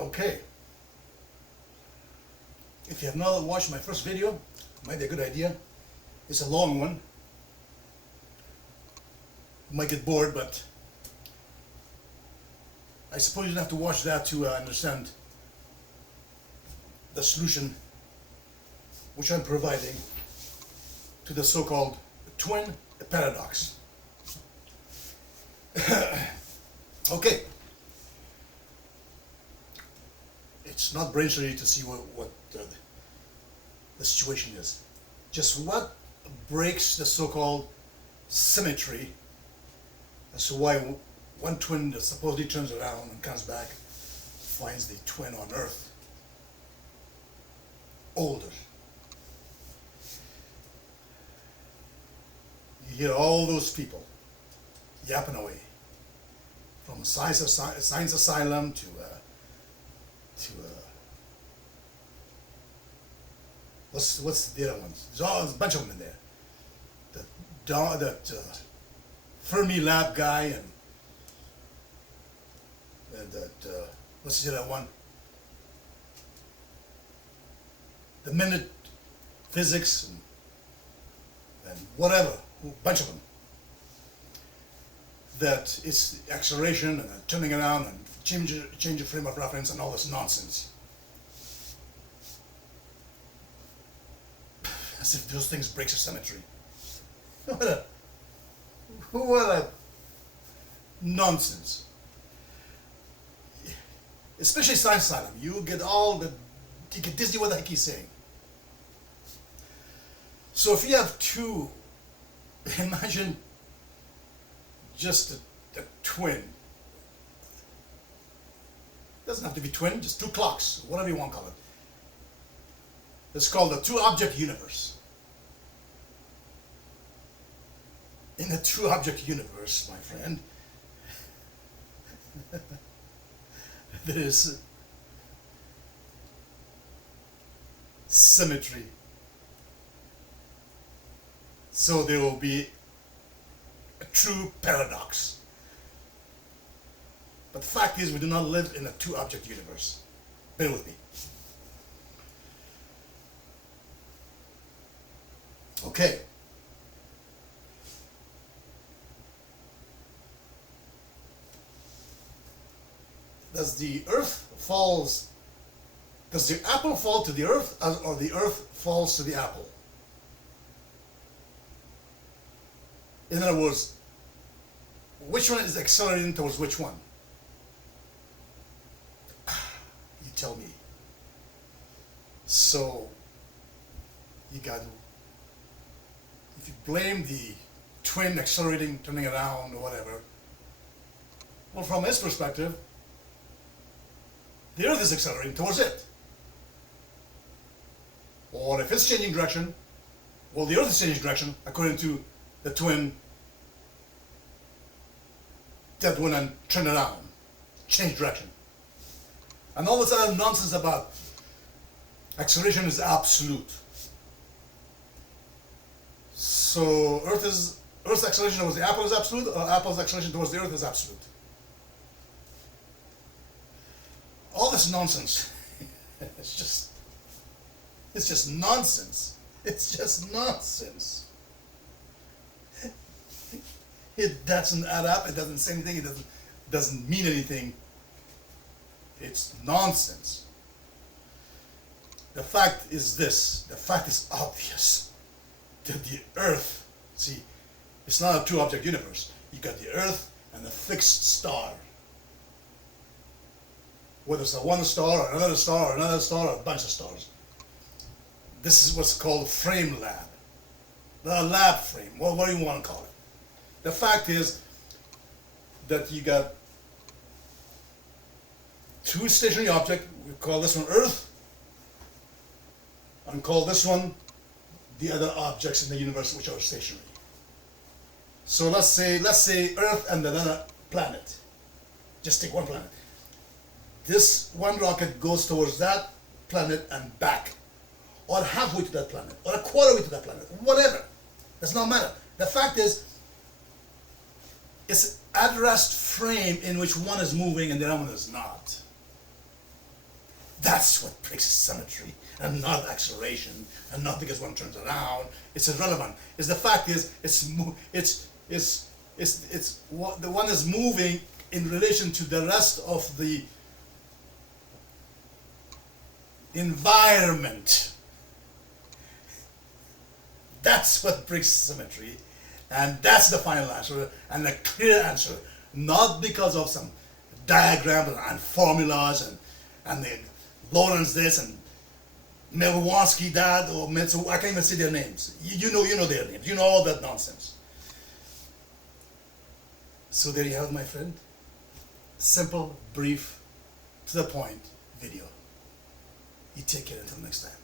Okay. If you have not watched my first video, it might be a good idea. It's a long one. You might get bored, but I suppose you don't have to watch that to understand the solution which I'm providing to the so-called twin paradox. Okay. It's not brain surgery to see what the situation is. Just what breaks the so-called symmetry as to why one twin that supposedly turns around and comes back finds the twin on Earth older. You hear all those people yapping away, from science asylum to what's the other ones? There's a bunch of them in there. That Fermi lab guy and that what's the other one? The minute physics and whatever, a bunch of them. That it's acceleration and turning around and change the frame of reference and all this nonsense. As if those things break the symmetry. What a nonsense. Especially science asylum. You get dizzy what the heck he's saying. So if you have two, imagine just a twin. Doesn't have to be twin, just two clocks, whatever you want to call it. It's called the two-object universe. In the two-object universe, my friend, there is symmetry. So there will be a true paradox. But the fact is, we do not live in a two-object universe. Bear with me. Okay. Does the apple fall to the earth, or the earth falls to the apple? In other words, which one is accelerating towards which one? You tell me. So, you got, if you blame the twin accelerating, turning around, or whatever, well, from his perspective, the earth is accelerating towards it. Or if it's changing direction, well, the earth is changing direction according to the twin that went and turned around, changed direction. And all this other nonsense about acceleration is absolute. So Earth's acceleration towards the apple is absolute, or apple's acceleration towards the earth is absolute. All this nonsense, it's just nonsense. It's just nonsense. It doesn't add up, it doesn't say anything, it doesn't mean anything. It's nonsense. The fact is this, the fact is obvious, that the earth, see, it's not a two-object universe. You got the earth and a fixed star. Whether it's a one star or another star or another star or a bunch of stars. This is what's called frame lab. The lab frame, well, what do you want to call it? The fact is that you got two stationary objects. We call this one Earth, and call this one the other objects in the universe which are stationary. So let's say Earth and another planet. Just take one planet. This one rocket goes towards that planet and back, or halfway to that planet, or a quarter way to that planet, whatever. Does not matter. The fact is, it's at rest frame in which one is moving and the other one is not. That's what brings symmetry, and not acceleration, and not because one turns around. It's irrelevant. It's the fact is, it's what the one is moving in relation to the rest of the environment. That's what brings symmetry, and that's the final answer, and a clear answer, not because of some diagrams and formulas and the Lawrence this and Milwaukee that, or Metsu, I can't even say their names. You know their names. You know all that nonsense. So there you have it, my friend. Simple, brief, to the point video. You take care until next time.